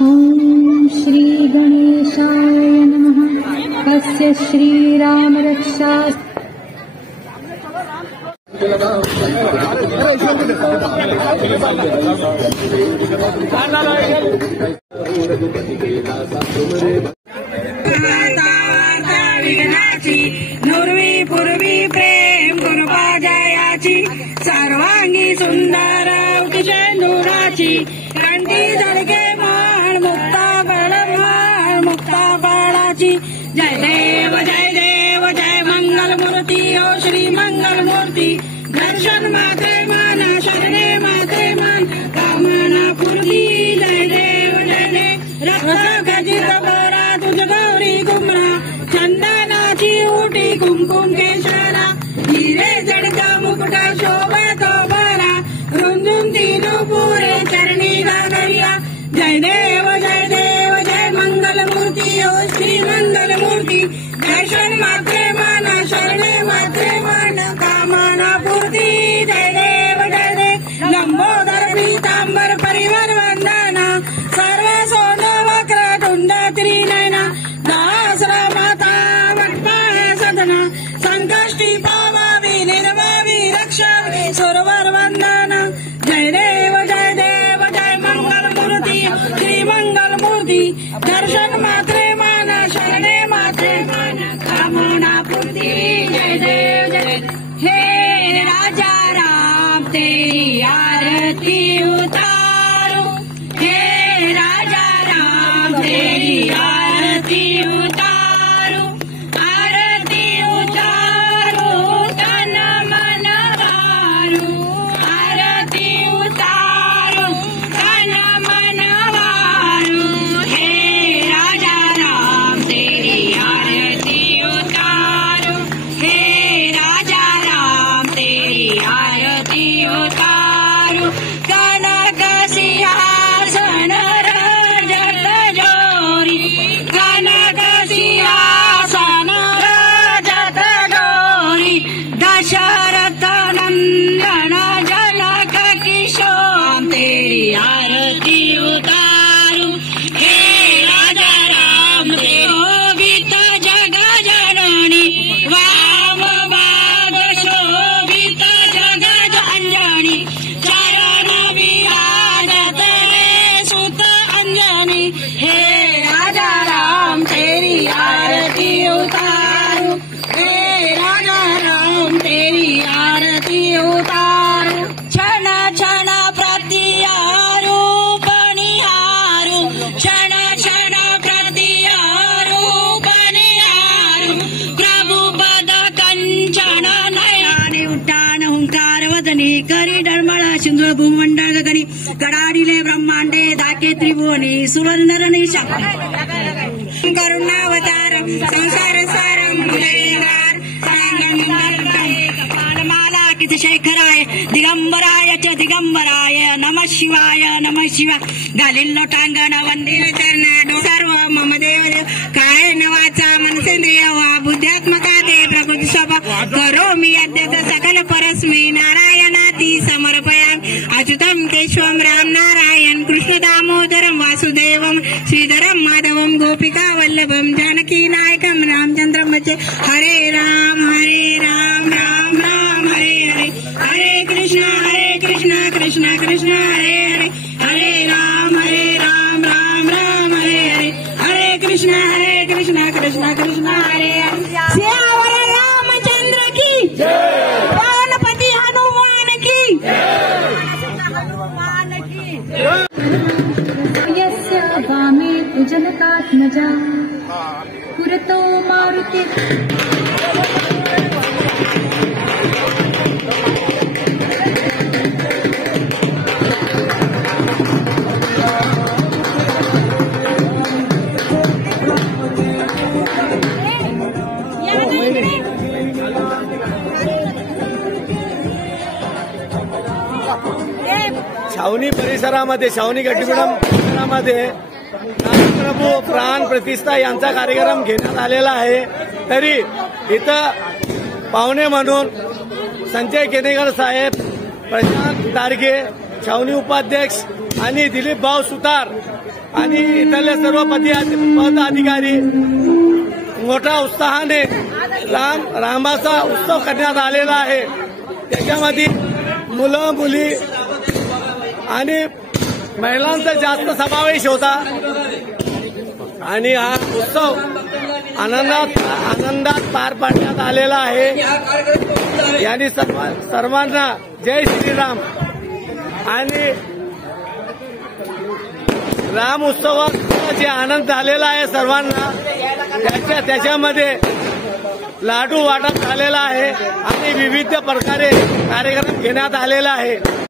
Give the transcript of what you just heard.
ओम श्री गणेशाय नमः। अस्य श्रीराम रक्षा नुर्वी पूर्वी प्रेम कृपा जयाची सर्वांगी सुंदर किशेंदुराची कंठी जडके माळ मुक्ता बाळाची जय देव जय मंगल मूर्ती ओ श्री मंगल मूर्ती दर्शन मात्रे मान शरणे मात्रे मान कामना पूर्ती जय देव रक्त खजित बरा तुझ गौरी कुमरा चंदनाची उटी कुमकुम केशरा हिरे जडका मुकुटा शोभतो बरा रुंजून तीन पुरे चरणी गागरिया जय देव जय मंगल मूर्ती ओ श्री मंगल मूर्ती दर्शन मात्रे मान शरणे मात्रे मान कामना पूर्ती जय देव लंबोदर पीतांबर परिवार वंदना सर्व सोन वक्र तुंड त्रिनयना दासरा माता वटपाय सदना संकष्टी पावावी निर्वावी रक्षावी सुरवर वंदना जय देव जय मंगल मूर्ती श्री मंगल मूर्ती दर्शन मात्रे मान शरणे मात्रे मान कामना पूर्ती जय देव हे राजा राम तेरी आरती उतारो हे राजा राम तेरी आरती उतारो तन मन वारो आरती उतारो तन मन वारो हे राजा राम तेरी आरती उतारो हे राजा राम तेरी आरती उतारो कनक सिंहासन रजत जोरी कनक सिंहासन रजत जोरी दशरथ नंदन जनक किशोर तेरी आरती उतारो हे राजा राम शोभित जग जननी वाम भाग शोभित जग अंजनी चरण विराजत हे सुत अंजनी हे राजा राम तेरी आरती उतारो हे राजा राम तेरी आरती उतारो क्षण क्षण प्रतिहारो बनिहारो क्षण क्षण प्रतिहारो बनिहारो प्रभु पद कंचन नयने उट्टान हुंकार वदनी करी डळमळा सिंधुळ भूमंडळ गगनी गडाडिले ब्रह्मांडे दाके त्रिभुवनी सुरनरनी करुणावतार संसार सारं भुजगेंद्रार कपालमाला कित शेखराय दिगंबराय च दिगंबराय नमः शिवाय घालील लोटांगण वंदिल चरणाडो सर्व मम देव काय नवाचा मनसेंद्रिय वा बुद्ध्यात्मका ते प्रकृती स्वभाव करोमि अद्य सकल परस्मै नारायणाती समर्पयामि अच्युतं केशवं राम नारायण कृष्ण दामोदरं वासुदेवं श्रीधरं माधवं गोपिका वल्लभं जानकी नायकं रामचंद्रं भजे हरे राम राम राम हरे हरे हरे कृष्ण कृष्ण कृष्ण हरे हरे हरे राम राम हरे हरे हरे कृष्ण कृष्ण कृष्ण हरे हरे श्यावर रामचंद्र की जय गणपति हनुमान की यस्य वामे पूजनकात्मजा पुरतो मारुति छावणी परिसरामध्ये छावणी गड्डीगुडम परिसरामध्ये प्रभू प्राण प्रतिष्ठा यांचा कार्यक्रम घेण्यात आलेला आहे। तरी इथं पाहुणे म्हणून संजय केनेकर साहेब, प्रशांत दारगे, छावणी उपाध्यक्ष आणि दिलीप भाऊ सुतार आणि इथले सर्व पदाधिकारी मोठ्या उत्साहाने रामाचा उत्सव करण्यात आलेला आहे। त्याच्यामध्ये मुलं मुली आणि महिलांचा जास्त समावेश होता आणि हा उत्सव आनंदात पार पाडण्यात आलेला आहे। यांनी सर्वांना जय श्रीराम। आणि राम उत्सवाचा जे आनंद झालेला आहे सर्वांना, त्याच्यामध्ये लाडू वाटप झालेला आहे आणि विविध प्रकारे कार्यक्रम घेण्यात आलेला आहे।